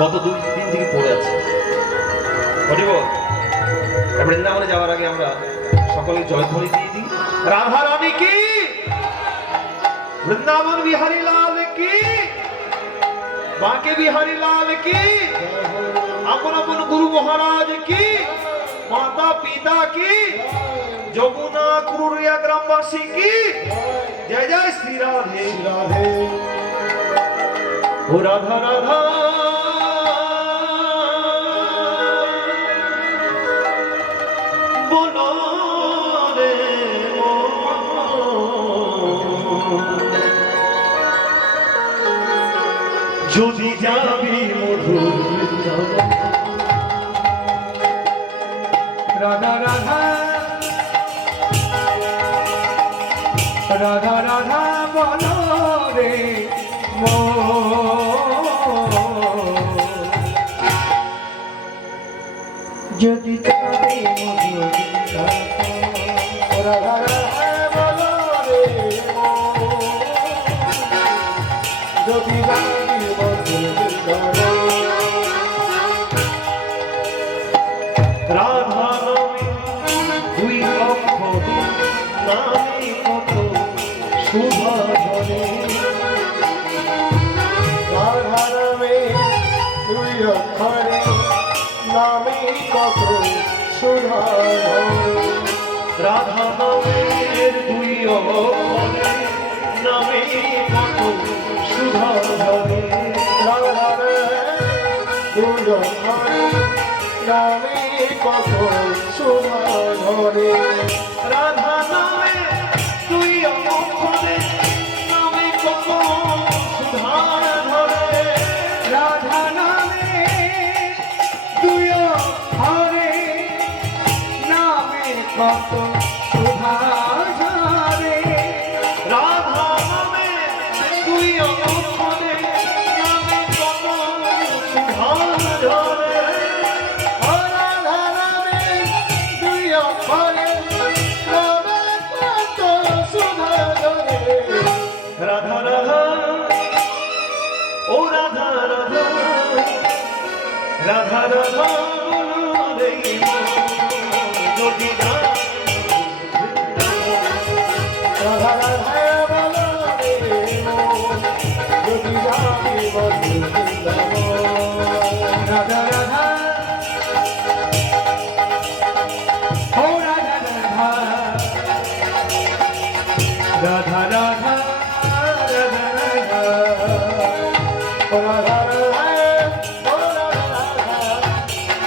গত দুই দিন থেকে পড়ে আছে। বৃন্দাবনে যাওয়ার আগে আমরা সকলে জয়ধ্বনি দিয়ে দিই। রাধা রানী কি? বৃন্দাবন বিহারী লাল কি? বাঁকে বিহারী লাল কি? আপন আপন গুরু মহারাজ কি? মাতা পিতা কি? যমুনা কুরুরিয়া গ্রামবাসী কি? জয় জয়, শ্রী রাধে রাধে। ও রাধা রাধা। যদি যাবি মধুর রাধা রাধা। রাধা রাধা বলো রে মো যদি তবে রাধা রাধা। ধরে রাধারামে তুই অক্ষরে নামে কত সুধার রাধা নামের দুই অক্ষরে নামে কত ধরে রাধারে তুই অক্ষরে নামে কত সুধারে রাধা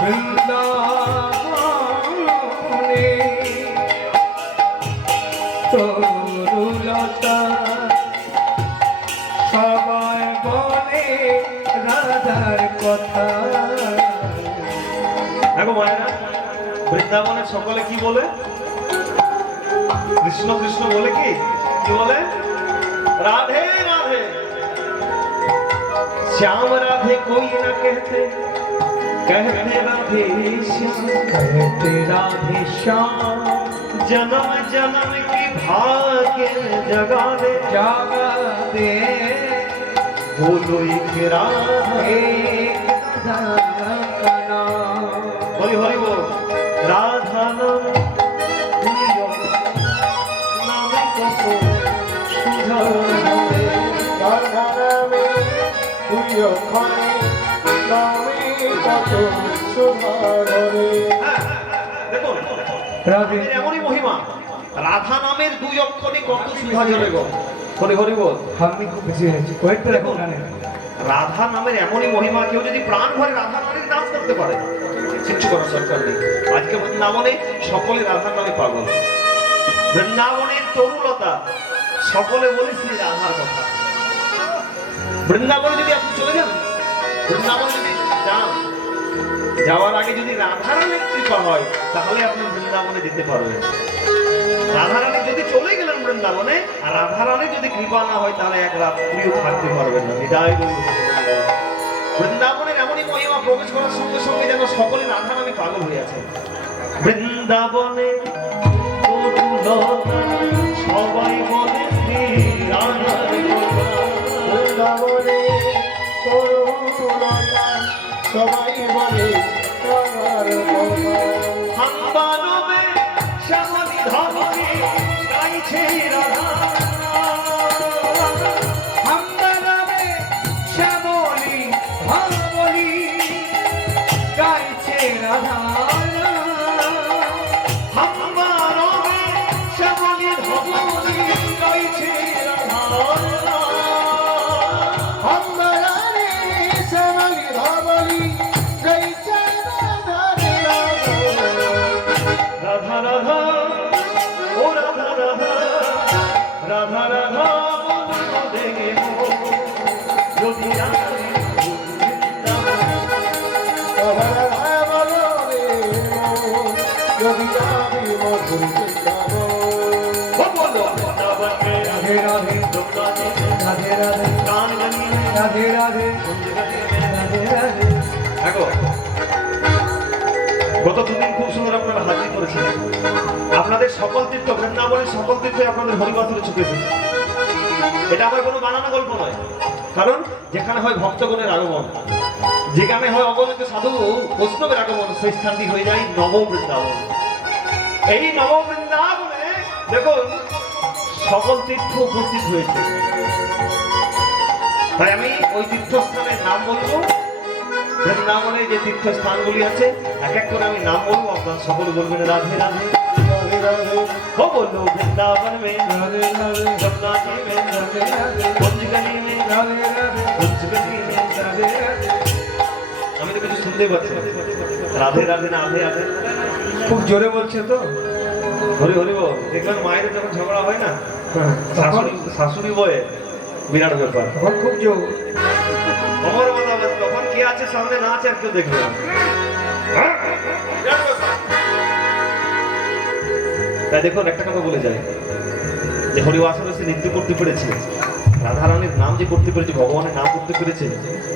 বৃন্দাবনে তরুলতা সবাই বনে রাধার কথা। দেখো মায়েরা, বৃন্দাবনে সকলে কি বলে? কৃষ্ণ কৃষ্ণ বলে কি? কি বলে? রাধে রাধে। শ্যাম রাধে কই না কেহতে? कहते राधे श्याम कहते राधे श्याम जन्म जन्म की भाग्य जगा दे जागा दे बोलो एक राधे एक राधा का नाम हरि हरि রাধা নামের দুই অক্ষরে কত সুধা ঝরে গো হরি হরি বল। আমি খুব বেশি হয়েছি। কয়েকটা জানেন। রাধা নামের এমনই মহিমা কেউ যদি প্রাণ ভরে রাধা নামের ডান্স করতে পারে কিচ্ছু করার সরকার নেই। আজকে বৃন্দাবনে সকলে রাধার নামে পাগল। বৃন্দাবনের তরুলতা সকলে বলে শ্রী রাধার কথা। বৃন্দাবনে যদি আপনি চলে যান বৃন্দাবনে যদি যান যাওয়ার আগে যদি রাধারানীর কৃপা হয় তাহলে আপনি বৃন্দাবনে যেতে পারবেন। রাধারানী যদি চলে গেলেন বৃন্দাবনে, আর রাধারানী যদি কৃপা না হয়, তাহলে এক রাত্রিও থাকতে পারবেন না বলি বৃন্দাবনের এমনই মহিমা প্রবেশ করার সঙ্গে সঙ্গে যেন সকলে রাধারানী পাগল হয়ে আছে বৃন্দাবনে সবাই বলে। বৃন্দাবনে সবাই বলে রাধার কথা রাধে রাধে গত দুদিন খুব সুন্দর আপনারা হাজির করেছেন। আপনাদের সকল তীর্থ, বৃন্দাবনের সকল তীর্থে আপনাদের হরিবাসরে এসেছে এটা আমার কোনো বানানো গল্প নয়। কারণ যেখানে হয় ভক্তগণের আগমন, যেখানে হয় অগণিত সাধু বৈষ্ণবের আগমন, সেই স্থানটি হয়ে যায় নব বৃন্দাবন এই নববৃন্দাবনে দেখুন সকল তীর্থ উপস্থিত হয়েছে। তাই আমি ওই তীর্থস্থানের নাম বলব। বৃন্দাবনে যে তীর্থস্থানগুলি আছে এক এক করে আমি নাম বলব আপনার সকল বলবেন রাধে রাধে। বৃন্দাবন মে আমি তো কিছু শুনতে পাচ্ছি রাধে রাধে রাধে রাধে। খুব জোরে বলছে তো। হরি হরি বল। দেখবেন মায়ের যখন ঝগড়া হয় না শাশুড়ি শাশুড়ি বয়ে বিরাট ব্যাপার। তখন খুব জোর। অমর মাথা তখন কি আছে সামনে না আছে কেউ দেখবে। হ্যাঁ? তাই দেখুন একটা কথা বলে যায় যে হরি হরিবাসন সে নৃত্য করতে পেরেছে। রাধারানীর নাম যে করতে পেরেছে ভগবানের নাম করতে পেরেছে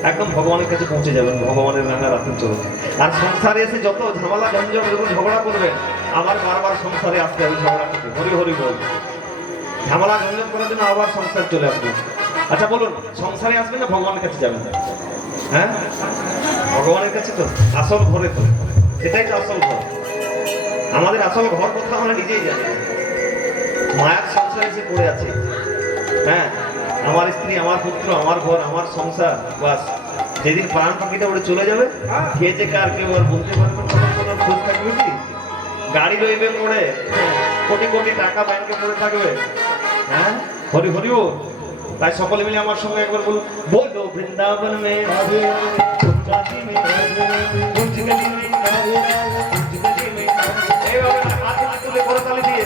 একদম ভগবানের কাছে পৌঁছে যাবেন ভগবানের নামে রাখুন চলুন আর সংসারে এসে যত ঝামেলা গঞ্জম যখন ঝগড়া করবেন আবার বারবার সংসারে আসতে হবে ঝগড়া করতে হরি হরি বল। ঝামেলা গঞ্জম করার জন্য আবার সংসার চলে আসবে। আচ্ছা বলুন, সংসারে আসবেন না ভগবানের কাছে যাবেন? হ্যাঁ? ভগবানের কাছে তো আসল ঘরে তো। এটাই তো আসল ঘর। আমাদের আসল ঘর কথা আমরা নিজেই জানি মায়ার সংসারে এসে পড়ে আছে। হ্যাঁ? আমার স্ত্রী, আমার পুত্র, আমার ঘর আমার সংসার, বাস। যেদিন প্রাণ পাখিটা ওরে চলে যাবে। হ্যাঁ। খেয়েছে কার কেউ আর বলতে পারবে খোঁজ থাকবে কি? গাড়ি রইবে পড়ে কোটি কোটি টাকা ব্যাংকে পড়ে থাকবে। হ্যাঁ? হরি হরি তাই সকলে মিলে আমার সঙ্গে একবার বলুন বলো বৃন্দাবন মে এইভাবে হাত হাত তুলে করে তালে দিয়ে।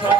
Oh,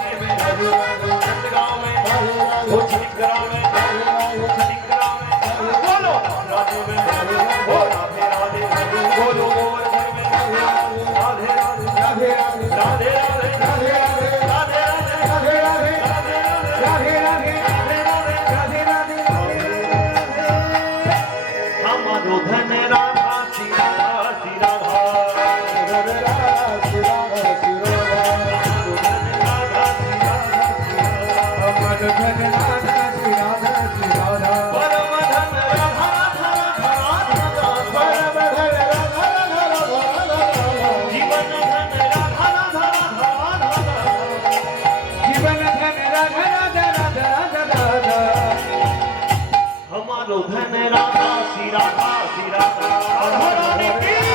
রাধা শ্রী রাধা।